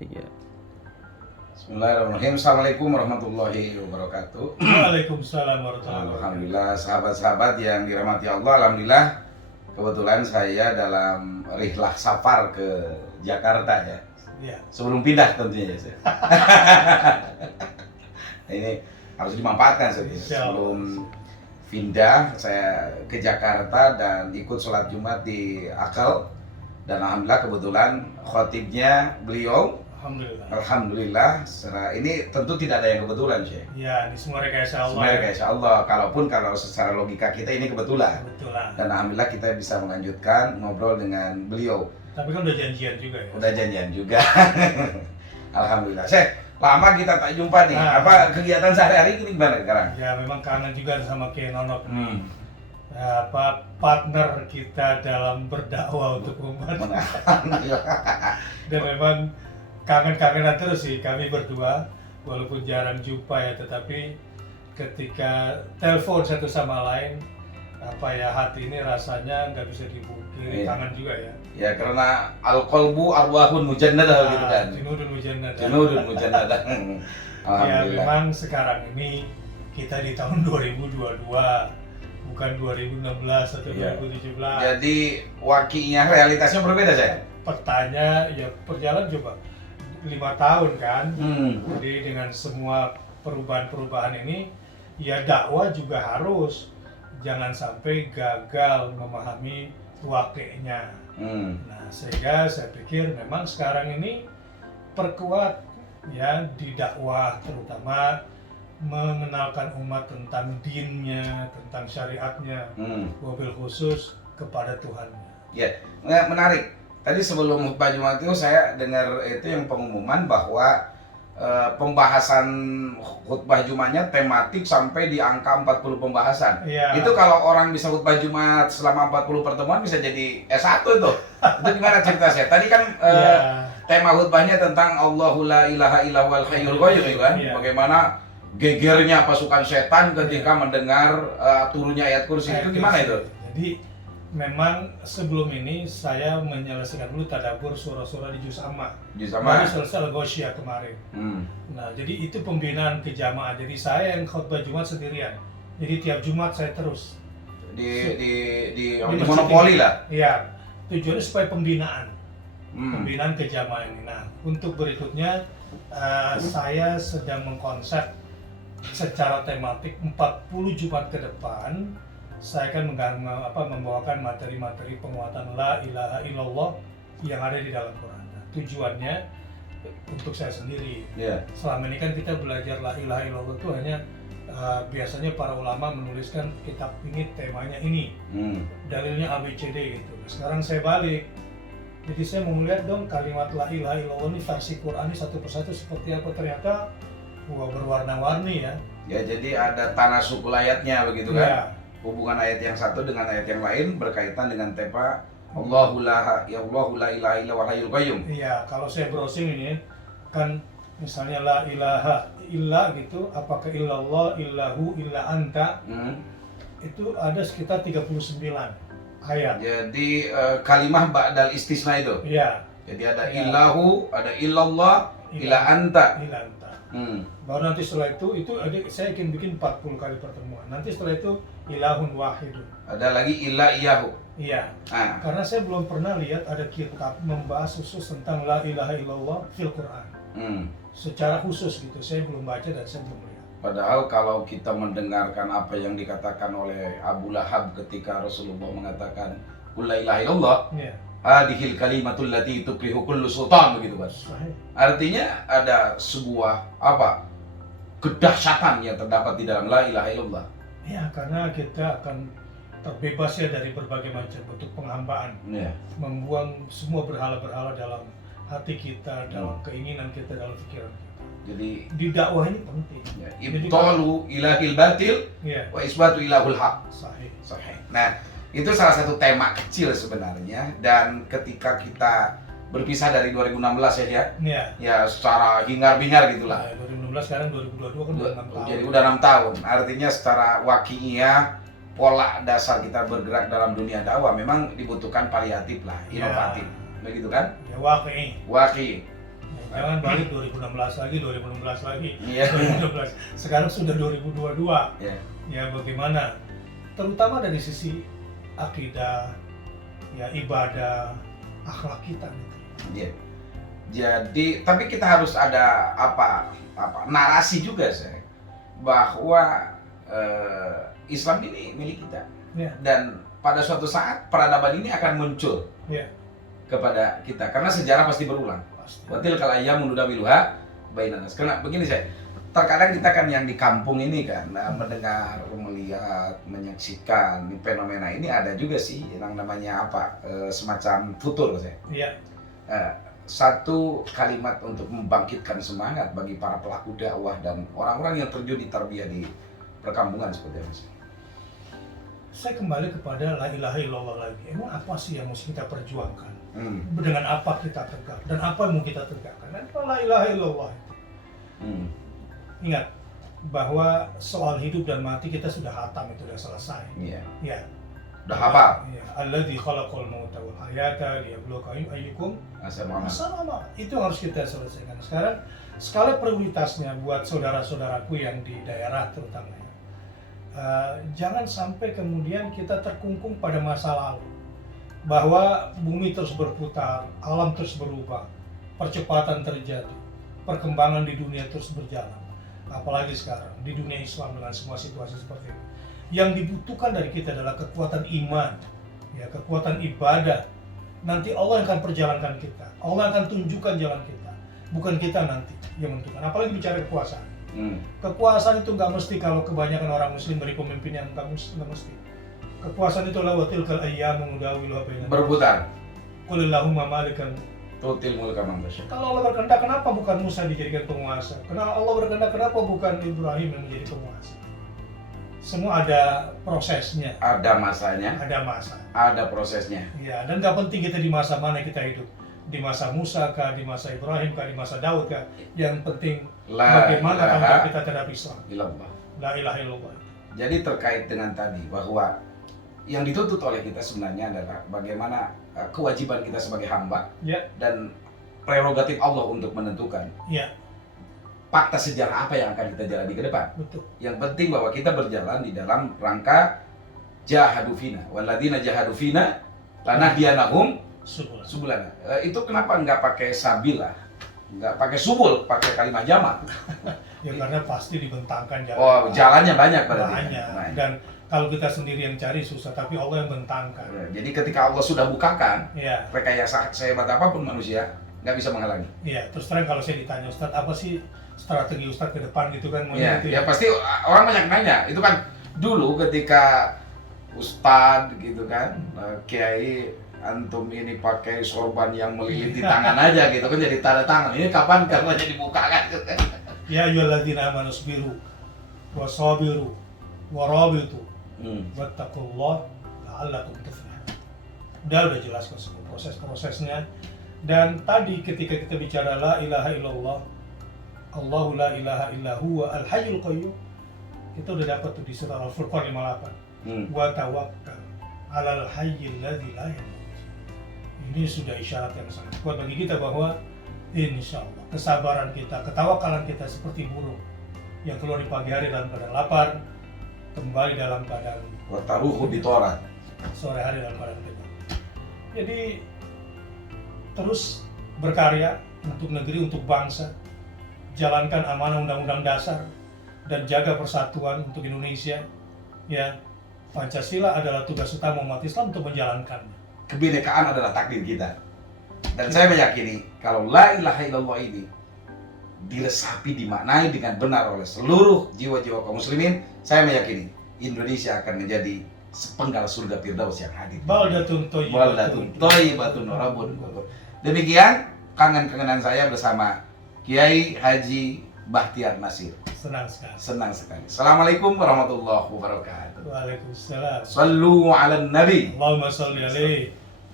Iya. Bismillahirrahmanirrahim. Assalamualaikum warahmatullahi wabarakatuh. Waalaikumsalam warahmatullahi wabarakatuh. Alhamdulillah sahabat-sahabat yang dirahmati Allah. Alhamdulillah kebetulan saya dalam rihlah safar ke Jakarta ya. Ya. Sebelum pindah tentunya ya. Ini harus dimanfaatkan sebelum pindah saya ke Jakarta dan ikut sholat Jumat di Akal, dan alhamdulillah kebetulan khotibnya beliau. Alhamdulillah. Ini tentu tidak ada yang kebetulan, Syekh. Ya, ini semua rekayasa Allah. Semua rekayasa Allah. Kalau secara logika kita ini kebetulan. Kebetulan. Dan alhamdulillah kita bisa melanjutkan ngobrol dengan beliau. Tapi kan udah janjian juga ya. Udah janjian juga. Alhamdulillah. Syekh, lama kita tak jumpa nih. Nah. Apa kegiatan sehari-hari ini gimana sekarang? Ya, memang kangen juga sama Kiai Nonok. Partner kita dalam berdakwah untuk umat. Dan memang kangen-kangenan terus sih kami berdua, walaupun jarang jumpa ya, tetapi ketika telepon satu sama lain, hati ini rasanya nggak bisa dipungkiri, kangen juga ya. Ya, karena al-qalbu arwahun mujannadah gitu kan. Junudun mujannadah. Junudun mujannadah. Ya, Alhamdulillah. memang sekarang ini kita di tahun 2022, bukan 2016 atau 2017. Jadi wakinya realitasnya berbeda, saya. Petanya ya berjalan coba 5 tahun kan. Jadi dengan semua perubahan-perubahan ini, ya dakwah juga harus jangan sampai gagal memahami wakilnya. Nah, sehingga saya pikir memang sekarang ini perkuat ya di dakwah, terutama mengenalkan umat tentang dinnya, tentang syariatnya, wabil khusus kepada Tuhannya. Ya, menarik. Tadi sebelum khutbah Jumat itu saya dengar itu yang pengumuman bahwa pembahasan khutbah Jumatnya tematik sampai di angka 40 pembahasan. Ya. Itu kalau orang bisa khutbah Jumat selama 40 pertemuan bisa jadi S1 itu. Itu gimana cerita saya? Tadi kan tema khutbahnya tentang Allahu la ilaha illallahul hayyul qayyum kan. Ya. Bagaimana gegernya pasukan setan ketika mendengar turunnya ayat kursi. Itu gimana itu? Jadi memang sebelum ini saya menyelesaikan dulu tadabbur surah-surah di Juz Amma. Baru selesai Al-Ghasyiyah kemarin. Nah, jadi itu pembinaan ke jamaah. Jadi saya yang khutbah Jumat sendirian. Jadi tiap Jumat saya terus di monopoli lah. Iya. Tujuannya supaya pembinaan. Pembinaan ke jamaah ini. Nah, untuk berikutnya saya sedang mengkonsep secara tematik 40 Jumat ke depan. Saya akan membawakan materi-materi penguatan la ilaha illallah yang ada di dalam Quran. Nah, tujuannya untuk saya sendiri. Selama ini kan kita belajar la ilaha illallah itu hanya biasanya para ulama menuliskan kitab ini temanya ini, dalilnya ABCD gitu. Nah, sekarang saya balik. Jadi saya mau melihat dong kalimat la ilaha illallah ini versi Quran ini satu persatu seperti apa. Ternyata berwarna-warni ya. Ya, jadi ada tanasukul ayatnya begitu kan? Ya. Hubungan ayat yang satu dengan ayat yang lain berkaitan dengan tema Allahu la ilaha illallahul hayyul qayyum. Iya, kalau saya browsing ini kan misalnya la ilaha illa gitu, apakah illallah, illahu, illa anta. Itu ada sekitar 39 ayat. Jadi kalimah ba'dal istisna itu. Iya. Jadi ada illahu, ada illallah, illa anta. Illa anta. Baru nanti setelah itu saya ingin bikin 40 kali pertemuan. Nanti setelah itu ilahun wahidun. Ada lagi illa iyahu. Iya. Karena saya belum pernah lihat ada kitab membahas khusus tentang la ilaha illallah fil Quran. Secara khusus gitu, saya belum baca dan saya belum lihat. Padahal kalau kita mendengarkan apa yang dikatakan oleh Abu Lahab ketika Rasulullah mengatakan la ilaha illallah, hadhil kalimatul lati tukrihu kullu sultan begitu kan. Artinya ada sebuah kedahsyatan yang terdapat di dalam la ilaha illallah. Ya, karena kita akan terbebas ya dari berbagai macam bentuk penghambaan. Membuang semua berhala-berhala dalam hati kita, dalam keinginan kita, dalam pikiran kita. Jadi di dakwah ini penting. Ibtalu ilahil batil wa isbatu ilahul haq. Sahih. Nah, itu salah satu tema kecil sebenarnya, dan ketika kita berpisah dari 2016 ya. Ya secara hingar-bingar gitulah. 2016 sekarang 2022 kan udah 6 tahun. Jadi udah 6 tahun. Artinya secara waki'iyah pola dasar kita bergerak dalam dunia dakwah memang dibutuhkan variatif lah, inovatif. Begitu kan? Ya waqi'. Waqi'. Jangan balik 2016 lagi, 2016 lagi, Iya. 2012. Sekarang sudah 2022. Ya. Ya bagaimana? Terutama dari sisi akidah, ya ibadah, akhlak kita gitu. Iya. Jadi, tapi kita harus ada narasi juga saya bahwa Islam ini milik kita. Ya. Dan pada suatu saat peradaban ini akan muncul Ya. kepada kita karena sejarah pasti berulang. Pasti. Watil kalau ayam menudawiluha bainan nas. Karena begini saya, terkadang kita kan yang di kampung ini kan mendengar, melihat, menyaksikan fenomena ini ada juga sih yang namanya semacam futur saya. Iya. Satu kalimat untuk membangkitkan semangat bagi para pelaku dakwah dan orang-orang yang terjun di tarbiyah di perkampungan seperti itu. Saya kembali kepada la ilaha illallah lagi. Emang apa sih yang mesti kita perjuangkan? Hmm. Dengan apa kita tegak dan apa yang mau kita tegakkan? Dan la ilaha illallah. Hmm. Ingat bahwa soal hidup dan mati kita sudah hatam, itu sudah selesai. Iya. Ya. Udah hafal. Ya. Alladzi khalaqal mauta wal hayata liyabluwakum ayyukum ahsanu amala. Itu yang harus kita selesaikan. Sekarang skala prioritasnya buat saudara-saudaraku yang di daerah terutama. Jangan sampai kemudian kita terkungkung pada masa lalu. Bahwa bumi terus berputar, alam terus berubah, percepatan terjadi, perkembangan di dunia terus berjalan. Apalagi sekarang di dunia Islam dengan semua situasi seperti ini. Yang dibutuhkan dari kita adalah kekuatan iman, ya, kekuatan ibadah. Nanti Allah yang akan perjalankan kita, Allah akan tunjukkan jalan kita, bukan kita nanti yang menentukan. Apalagi bicara kekuasaan. Kekuasaan itu nggak mesti kalau kebanyakan orang Muslim beri pemimpin yang nggak mesti. Kekuasaan itu lawatil kal ayyamu nudawiluha bainan nas. Berputar. Qulillahumma malikal. Tutil mulka man tasya. Kalau Allah berkehendak, kenapa bukan Musa dijadikan penguasa? Karena Allah berkehendak, kenapa bukan Ibrahim yang menjadi penguasa? Semua ada prosesnya. Ada masanya, Ada masa. ada prosesnya. Ya, dan nggak penting kita di masa mana kita hidup. Di masa Musa kah, di masa Ibrahim kah, di masa Daud kah. Yang penting La bagaimana tanggung ilaha jawab kita terhadap Islam. illallah. La ilaha illallah. Jadi terkait dengan tadi bahwa yang dituntut oleh kita sebenarnya adalah bagaimana kewajiban kita sebagai hamba Ya. dan prerogatif Allah untuk menentukan Ya, fakta sejarah apa yang akan kita jalani ke depan. betul. Yang penting bahwa kita berjalan di dalam rangka jahadu fina, walladzina jahadu fina lanahdiyanahum Subul. subulana. Itu kenapa nggak pakai sabilah, nggak pakai subul, pakai kalimat jamak? Ya karena pasti dibentangkan jalan. Oh, jalannya banyak berarti. Banyak. Nah, Dan kalau kita sendiri yang cari susah, tapi Allah yang bentangkan. jadi ketika Allah sudah bukakan, Ya. rekayasa sehebat apapun manusia nggak bisa menghalangi. Iya, terus terang kalau saya ditanya Ustadz, apa sih strategi Ustadz ke depan gitu kan? Ya, Gitu ya pasti orang banyak nanya. Itu kan dulu ketika Ustadz gitu kan, Kiai antum ini pakai sorban yang meliliti tangan aja gitu kan jadi tanda tangan. Ini kapan karenanya dibukakan? Ya ayyuhalladzina amanu sabiru wasabiru warabitu wattaqullah la'allakum tuflihun. Udah jelas kok semua proses-prosesnya. Dan tadi ketika kita bicara la ilaha illallah, Allahu la ilaha illa huwa al-hayyul qayyum, kita udah dapat tuh di surah Al-Furqan 58. Wa tawakkal 'alal hayyil ladzi la yamut. Ini sudah isyarat yang sangat kuat bagi kita bahwa insya Allah kesabaran kita, ketawakalan kita seperti burung yang keluar di pagi hari dalam keadaan lapar, kembali dalam keadaan Wataruhu bitorat. sore hari dalam keadaan kenyang. Jadi terus berkarya untuk negeri, untuk bangsa, jalankan amanah Undang-Undang Dasar dan jaga persatuan untuk Indonesia. Ya, Pancasila adalah tugas utama umat Islam untuk menjalankannya. Kebinekaan adalah takdir kita. Dan saya meyakini kalau la ilaha illallah ini diresapi, dimaknai dengan benar oleh seluruh jiwa-jiwa kaum muslimin, saya meyakini Indonesia akan menjadi sepenggal surga Firdaus yang hadir. Baldatun Thayyibatun warabun. Demikian kangen-kangenan saya bersama Kiai Haji Bahtiar Nasir. Senang sekali. Senang sekali. Assalamualaikum warahmatullahi wabarakatuh. Waalaikumsalam. Sallu ala nabi. Allahumma sholli alaihi